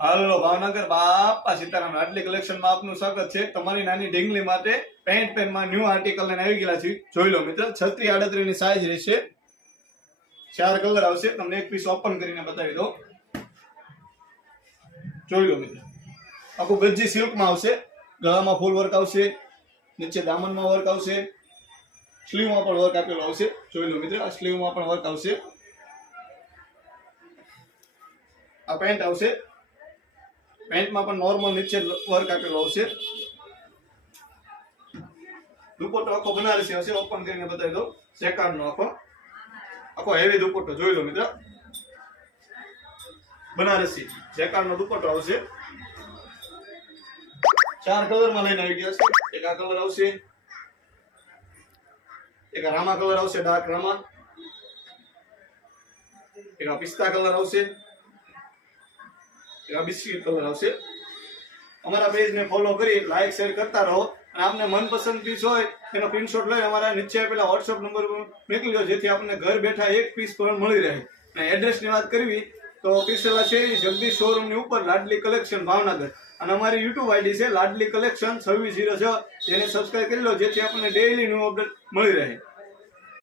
હાલો ભાવનગર બાપા સીતારામ આટલી કલેક્શન માં આપનું સ્વાગત છે। તમારી નાની ઢીંગલી માટે પેન્ટ માં ન્યુ આર્ટિકલ લઈને આવી ગયેલા છે। જોઈ લો મિત્ર, 36-38 ની સાઈઝ રહેશે। 4 કલર આવશે। તમને એક પીસ ઓપન કરીને બતાવી દો। જોઈ લો મિત્ર, આખું ગज्जी સિલ્ક માં આવશે। ગળામાં ફૂલ વર્ક આવશે, નીચે દામનમાં વર્ક આવશે, સ્લીવ માં પણ વર્ક આપેલો આવશે। જોઈ લો મિત્ર, આ સ્લીવ માં પણ વર્ક આવશે। આ પેન્ટ આવશે, પેન્ટ માં પણ નોર્મલ નીચે વર્ક આપેલો આવશે। દુપટ્ટો આખો બનારસી આવશે। ઓપન કરીને બતાવી દો। સેકાર્ડ નો આખો હેવી દુપટ્ટો જોઈ લો મિત્ર, બનારસી સેકાર્ડ નો દુપટ્ટો આવશે। 4 કલર માં લઈને આવી ગયા છે। એક આ કલર આવશે, એક આ રામા કલર આવશે, ડાર્ક રામા, એક આ પિસ્તા કલર આવશે, એક આ બિસ્કિટ કલર આવશે। અમારા પેજ ને ફોલો કરી લાઈક શેર કરતા રહો અને આપને મનપસંદ પીસ હોય એનો સ્ક્રીનશોટ લઈ અમારા નીચે આપેલા WhatsApp નંબર પર મોકલી દો, જેથી આપણને ઘર બેઠા એક પીસ પણ મળી રહે। અને એડ્રેસ ની વાત કરવી તો પીસેલા શેરી જગદીશ શોરૂમ ની ઉપર લાડલી કલેક્શન ભાવનગર, અને અમારી YouTube આઈડી છે લાડલી કલેક્શન 2606, જેને સબસ્ક્રાઇબ કરી લો જેથી આપણને ડેઈલી ન્યુ અપડેટ મળી રહે।